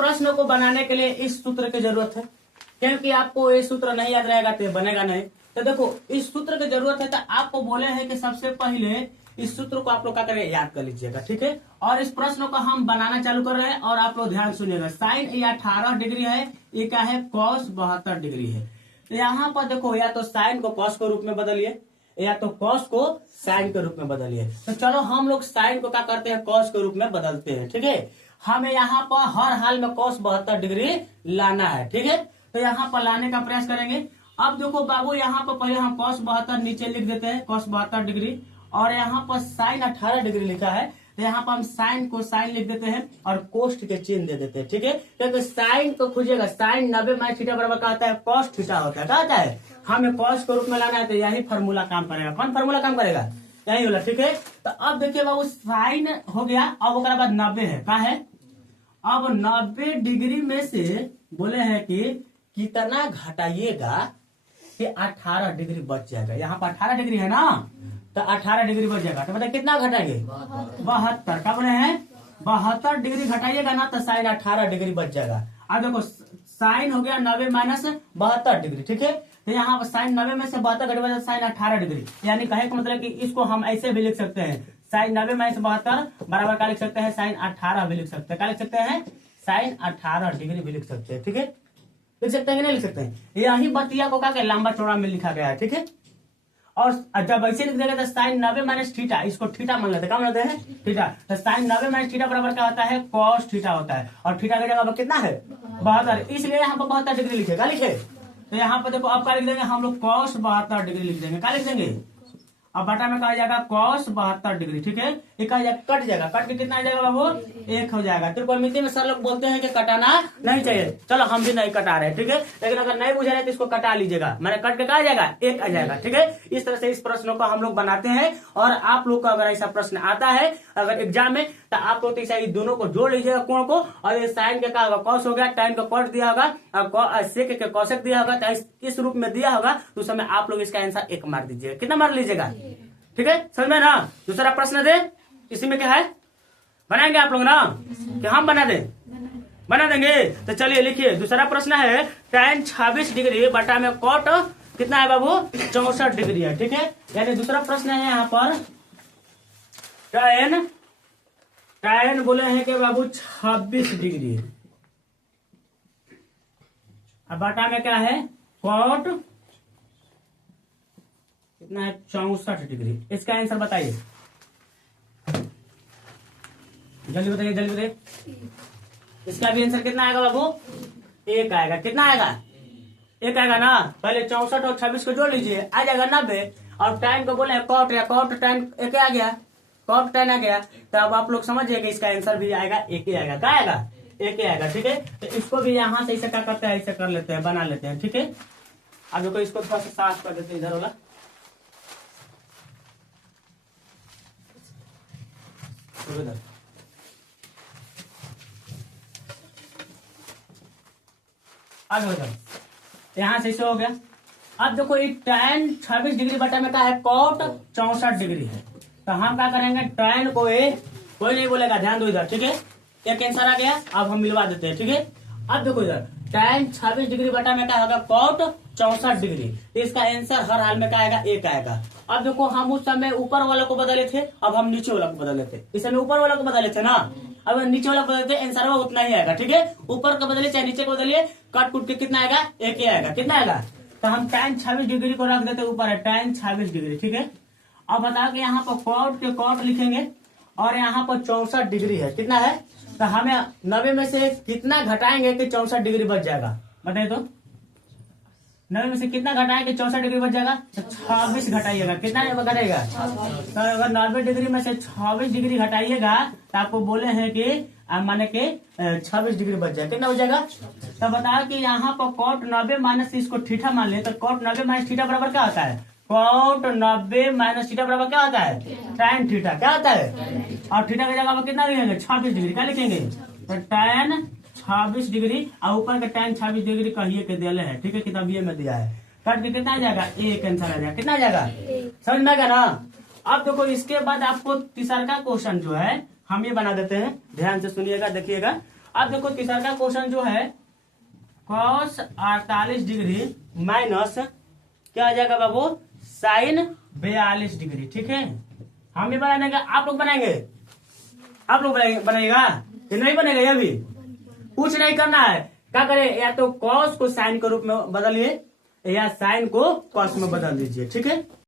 प्रश्न को बनाने के लिए इस सूत्र की जरूरत है, क्योंकि आपको ये सूत्र नहीं याद रहेगा तो ये बनेगा नहीं। तो देखो इस सूत्र की जरूरत है, तो आपको बोले हैं कि सबसे पहले इस सूत्र को आप लोग क्या करेंगे, याद कर लीजिएगा, ठीक है। और इस प्रश्न को हम बनाना चालू कर रहे हैं और आप लोग ध्यान सुनिएगा। साइन ये 18 डिग्री है, ये क्या है, कॉस 72 डिग्री है। तो यहाँ पर देखो या तो साइन को कॉस के रूप में बदलिए या तो कॉस को साइन के रूप में बदलिए। तो चलो हम लोग साइन को क्या करते हैं, कॉस के रूप में बदलते हैं, ठीक है। हमें यहाँ पर हर हाल में कॉस 72 डिग्री लाना है, ठीक है। तो यहाँ पर लाने का प्रयास करेंगे। अब देखो बाबू यहाँ पर पहले हम cos 72 नीचे लिख देते हैं, cos 72 डिग्री, और यहाँ पर साइन 18 डिग्री लिखा है, तो यहाँ पर हम साइन को साइन लिख देते हैं और कोष्ठ के चिन्ह दे देते हैं, ठीक है। क्योंकि साइन को खोजिएगा, साइन 90 माइनस थीटा बराबर क्या होता है, कॉस थीटा होता है। क्या होता है, हमें कॉस के रूप में लाना है, तो यही फार्मूला काम करेगा। कौन फार्मूला काम करेगा, यही वाला, ठीक है। तो अब देखिए बाबू साइन हो गया, अब उसके बाद 90 है, क्या है, अब 90 डिग्री में से बोले हैं कि कितना घटाइएगा कि 18 डिग्री बच जाएगा। यहाँ पर 18 डिग्री है ना, तो 18 डिग्री बच जाएगा। तो मतलब कितना घटाएंगे, 72। क्या बोले हैं, 72 डिग्री घटाइएगा ना, तो साइन 18 डिग्री बच जाएगा। अब देखो साइन हो गया 90 माइनस 72 डिग्री, ठीक है। तो यहाँ पर साइन 90 में से 72 घट बचा साइन 18 डिग्री, यानी कहे का मतलब कि इसको हम ऐसे भी लिख सकते हैं, साइन 90 माइनस 72 बराबर क्या लिख सकते हैं, साइन 18 भी लिख सकते हैं। क्या लिख सकते हैं, साइन 18 डिग्री भी लिख सकते हैं, ठीक है। लिख सकते हैं कि नहीं लिख सकते हैं, यही बतिया को क्या लंबा चौड़ा में लिखा गया है, ठीक है। और जब ऐसे लिख देगा तो साइन 90 माइनस थीटा, इसको थीटा मान लेते हैं, क्या मानते हैं, थीटा। तो साइन 90 माइनस थीटा बराबर क्या होता है, कॉस थीटा होता है, और थीटा की जगह कितना है, 72, इसलिए यहाँ पर 72 डिग्री लिखे। क्या लिखे, तो यहाँ पर देखो अब क्या लिख देंगे हम लोग, कॉस 72 डिग्री लिख देंगे। क्या लिख देंगे, अब बटा में कहा जाएगा कॉस 72 डिग्री, ठीक है। ये कट जाएगा, कट के कितना आ जाएगा बाबू, 1 हो जाएगा। त्रिकोणमिति में सर लोग बोलते हैं कि कटाना नहीं चाहिए, चलो हम भी नहीं कटा रहे, ठीक है। लेकिन अगर नहीं बुझा रहे तो इसको कटा लीजिएगा, मैंने कट के कहा आ जाएगा, 1 आ जाएगा, ठीक है। इस तरह से इस प्रश्नों को हम लोग बनाते हैं। और आप लोग का अगर ऐसा प्रश्न आता है अगर एग्जाम में, तो आप लोग ऐसा दोनों को जोड़ लीजिएगा कोण को, और ये साइन के का कॉस हो गया, टाइन का कॉट दिया होगा, और सेक के कॉसेक दिया होगा, तो इस रूप में दिया होगा, तो उस समय आप लोग इसका आंसर 1 मार दीजिएगा। कितना मार लीजिएगा, ठीक है, समझ में ना। दूसरा प्रश्न दे, इसी में क्या है, बनाएंगे आप लोग ना, कि हम बना देंगे। तो चलिए लिखिए, दूसरा प्रश्न है tan 26 डिग्री बटा में कॉट कितना है बाबू, 64 डिग्री है, ठीक है। यानी दूसरा प्रश्न है यहाँ पर tan बोले हैं कि बाबू 26 डिग्री, अब बटा में क्या है, कॉट कितना है, 64 डिग्री। इसका आंसर बताइए, जल्दी बताइए। इसका भी आंसर कितना आएगा बाबू, 1 आएगा। कितना आएगा, 1 आएगा ना। पहले 64 और 26 को जोड़ लीजिए, आ जाएगा 90। और टाइम को बोले कॉट, या कॉट टाइम 1 आ गया, कॉट टाइम आ गया। तो अब आप लोग समझिए कि इसका आंसर भी आएगा 1 ही आएगा। क्या आएगा, 1 ही आएगा, ठीक है। तो इसको भी यहाँ से ऐसे क्या करते हैं, ऐसे कर लेते हैं, बना लेते हैं, ठीक है। अब देखो इसको थोड़ा सा साफ कर देते हैं, इधर वाला यहाँ से इसे हो गया। अब देखो ये tan 26 डिग्री बटा में क्या है, कॉट 64 डिग्री है। तो हम क्या करेंगे, tan को कोई नहीं बोलेगा, ध्यान दो इधर, ठीक है। एक आंसर आ गया, अब हम मिलवा देते हैं, ठीक है। अब देखो इधर tan 26 डिग्री बटा में क्या होगा, कॉट 64 डिग्री। तो इसका आंसर हर हाल में क्या आएगा, 1 आएगा। अब देखो हम उस समय ऊपर वाला को बदले थे, अब हम नीचे वाला को बदले थे। इस समय ऊपर वाला को बदले थे ना, अब नीचे वाला को बदलते, आंसर उतना ही आएगा, ठीक है। ऊपर का बदलिए चाहे नीचे को बदलिए, कट कुट के कितना आएगा, 1 ही आएगा। कितना आएगा, तो हम tan 26 डिग्री को रख देते ऊपर है, tan 26 डिग्री, ठीक है। अब बताओ कि यहाँ पर कॉट के कॉट लिखेंगे, और यहाँ पर 64 डिग्री है। कितना है, तो हमें 90 में से कितना घटाएंगे कि 64 डिग्री बच जाएगा, बताइए तो। 90 में से कितना घटाएंगे, 64 डिग्री बच जाएगा, तो 26 घटाइएगा। कितना घटाइएगा, तो अगर 90 डिग्री में से 26 डिग्री घटाइएगा, तो आपको बोले हैं कि माने के 26 डिग्री बच जाएगा। कितना हो जाएगा, तो बताओ कि यहाँ पर कॉट 90 माइनस इसको थीटा मान ले, तो कॉट 90 माइनस थीटा बराबर क्या होता है, कॉट 90 माइनस थीटा बराबर क्या होता है, tan थीटा। क्या होता है, और थीटा की जगह पर कितना लिखेंगे, 26 डिग्री। क्या लिखेंगे, तो tan 26 डिग्री, और ऊपर का tan 26 डिग्री कहिए के दिया है, ठीक है, किताबिये में दिया है। कट के कितना आ जाएगा, 1 आंसर आ जाएगा। कितना आ जाएगा, समझ में आ गया ना। अब देखो इसके बाद आपको तीसरा का क्वेश्चन जो है हम ये बना देते हैं, ध्यान से सुनिएगा, देखिएगा। अब देखो तीसरा का क्वेश्चन जो है cos 48 डिग्री माइनस क्या आ जाएगा बाबू sin 42 डिग्री। ठीक है, हम भी बनाएंगे, आप लोग बनाएंगे, आप लोग बनाइएगा कि नहीं बनेगा? ये भी कुछ नहीं करना है, क्या करें, या तो cos को sin के रूप में बदलिए या sin को cos में बदल दीजिए। ठीक है।